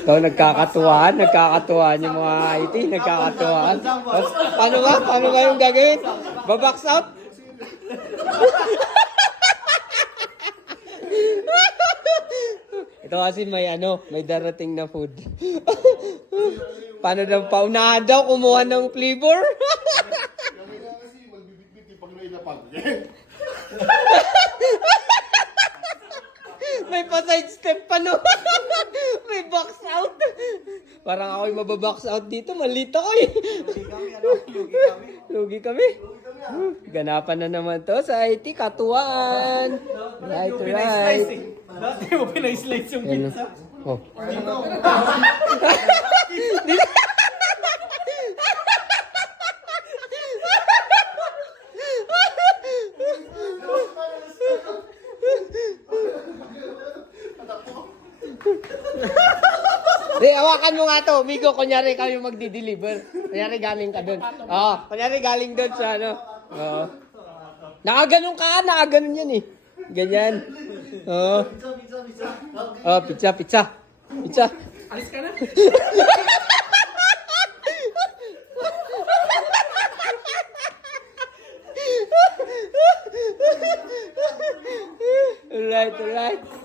Ikaw nagkakatuwaan yung mga IT, nagkakatuwaan. Paano ba yung gagawin? Babox out? Ito kasi may darating na food. Paano daw, paunahan daw, kumuha ng flavor? Kasi magbibit-bit pag nailapag. May pa-side step pa no. May box out. Parang ako'y mababox out dito. Malito ko eh. Lugi kami. Ganapan na naman to sa IT. Katuwaan. Right. Dati mo pinay-slice yung Yan. pizza. Oh. Hawakan mo nga to, Migo. Kunyari kayo magdi-deliver. Kunyari galing ka doon. Oo, kunyari galing doon sa ano. Oo. Nakaganon ka, nakaganon yan eh. Ganyan. Oo. Oh, pizza. Alis ka na. Alright.